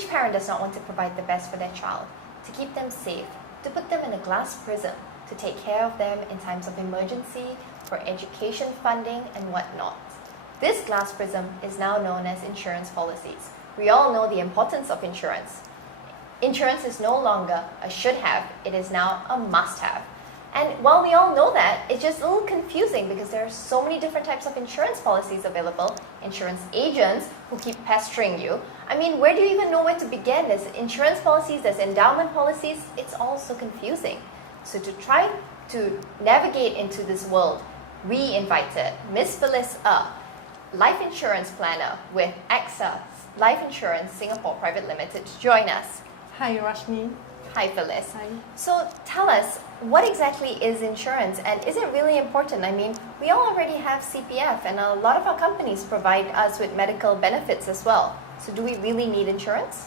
Which parent does not want to provide the best for their child, to keep them safe, to put them in a glass prison, to take care of them in times of emergency, for education funding and whatnot? This glass prism is now known as insurance policies. We all know the importance of insurance. Insurance is no longer a should have, it is now a must have. And while we all know that, it's just a little confusing because there are so many different types of insurance policies available, insurance agents who keep pestering you. I mean, where do you even know where to begin? There's insurance policies, there's endowment policies, it's all so confusing. So to try to navigate into this world, we invited Miss Phylise Er, life insurance planner with Axa Life Insurance Singapore Private Limited, to join us. Hi, Rashmi. Hi, Phylise. Hi. So tell us, what exactly is insurance and is it really important? I mean, we all already have CPF and a lot of our companies provide us with medical benefits as well. So do we really need insurance?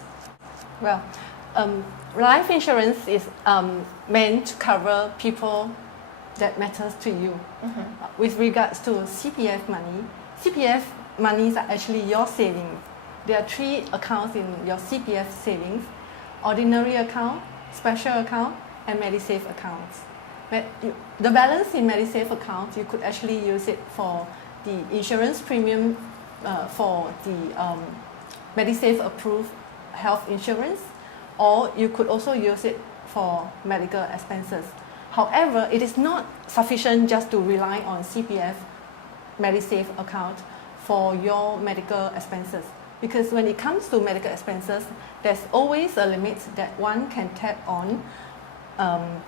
Well, life insurance is meant to cover people that matters to you. With regards to CPF monies are actually your savings. There are 3 accounts in your CPF savings: ordinary account, special account, and MediSave accounts. But the balance in MediSave account, you could actually use it for the insurance premium for the MediSave approved health insurance, or you could also use it for medical expenses. However, it is not sufficient just to rely on CPF MediSave account for your medical expenses, because when it comes to medical expenses, there's always a limit that one can tap on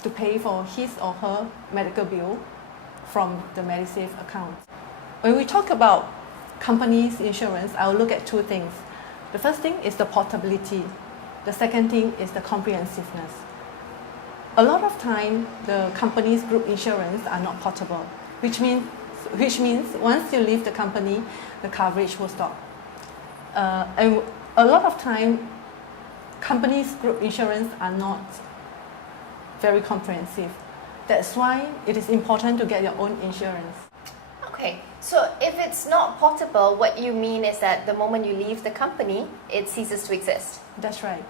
to pay for his or her medical bill from the MediSave account. When we talk about companies' insurance, I'll look at 2 things. The first thing is the portability. The second thing is the comprehensiveness. A lot of time, the company's group insurance are not portable, which means once you leave the company, the coverage will stop. And a lot of time, companies' group insurance are not very comprehensive. That's why it is important to get your own insurance. Okay, so if it's not portable, what you mean is that the moment you leave the company, it ceases to exist. That's right.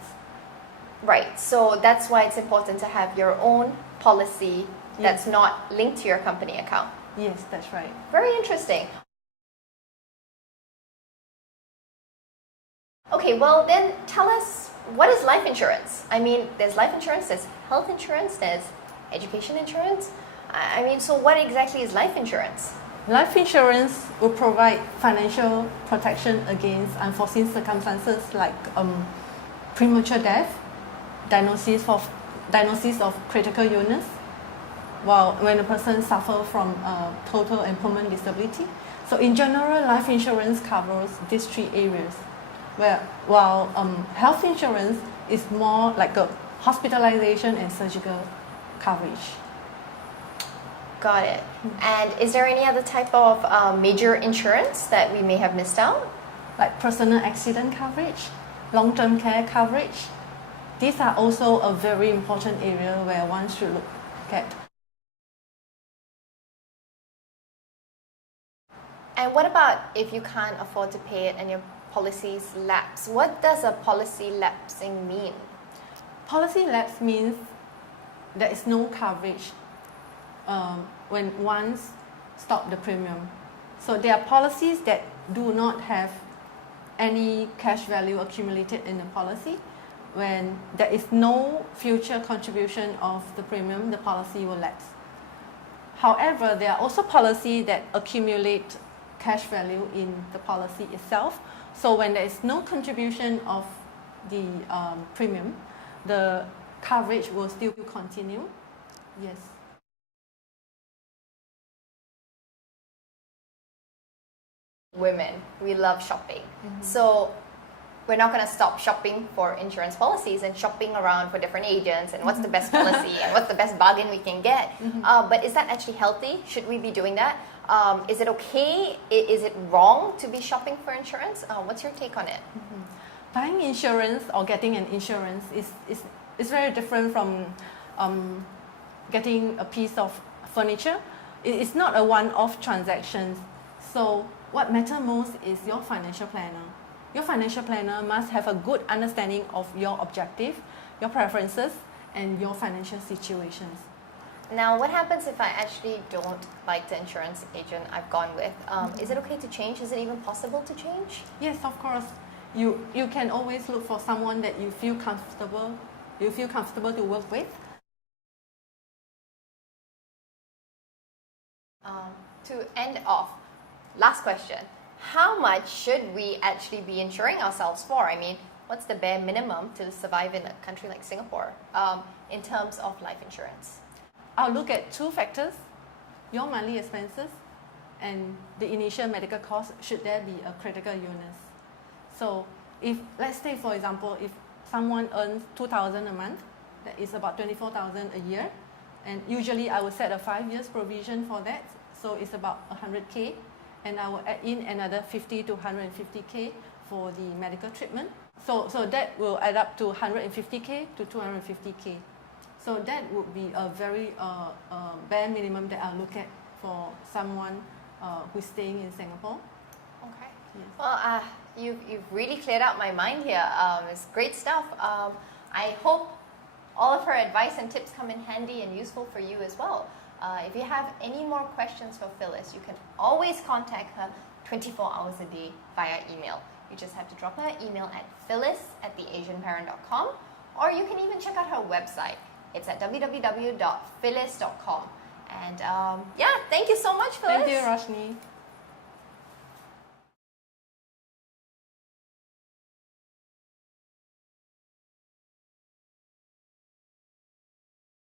Right, so that's why it's important to have your own policy that's not linked to your company account. Yes, that's right. Very interesting. Okay, well then tell us, what is life insurance? I mean, there's life insurance, there's health insurance, there's education insurance. I mean, so what exactly is life insurance? Life insurance will provide financial protection against unforeseen circumstances like premature death, diagnosis of critical illness, while when a person suffers from total and permanent disability. So in general, life insurance covers these 3 areas, while health insurance is more like a hospitalization and surgical coverage. Got it. And is there any other type of major insurance that we may have missed out? Like personal accident coverage, long-term care coverage. These are also a very important area where one should look at. And what about if you can't afford to pay it and your policies lapse? What does a policy lapsing mean? Policy lapse means there is no coverage when once stop the premium. So there are policies that do not have any cash value accumulated in the policy. When there is no future contribution of the premium, the policy will lapse. However, there are also policies that accumulate cash value in the policy itself. So when there is no contribution of the premium, the coverage will still continue. Yes. Women, we love shopping. So we're not going to stop shopping for insurance policies and shopping around for different agents and what's the best policy and what's the best bargain we can get. But is that actually healthy? Should we be doing that? Is it okay? Is it wrong to be shopping for insurance? What's your take on it? Buying insurance or getting an insurance is very different from getting a piece of furniture. It's not a one-off transaction. So what matters most is your financial planner. your financial planner must have a good understanding of your objective, your preferences, and your financial situations. Now, what happens if I actually don't like the insurance agent I've gone with? Is it okay to change? Is it even possible to change? Yes, of course. You can always look for someone that you feel comfortable to work with. To end off, last question. How much should we actually be insuring ourselves for? I mean, what's the bare minimum to survive in a country like Singapore in terms of life insurance? I'll look at two factors, your monthly expenses and the initial medical cost should there be a critical illness. So if, let's say for example, if someone earns 2,000 a month, that is about 24,000 a year, and usually I will set a 5 years provision for that, so it's about 100K, and I will add in another 50 to 150K for the medical treatment. So that will add up to 150K to 250K. So that would be a very bare minimum that I'll look at for someone who's staying in Singapore. Okay. Yes. Well, you've really cleared out my mind here. It's great stuff. I hope all of her advice and tips come in handy and useful for you as well. If you have any more questions for Phyllis, you can always contact her 24 hours a day via email. You just have to drop her an email at phyllis@theasianparent.com, or you can even check out her website. It's at www.phyllis.com. And yeah, thank you so much, Phyllis. Thank you, Roshni.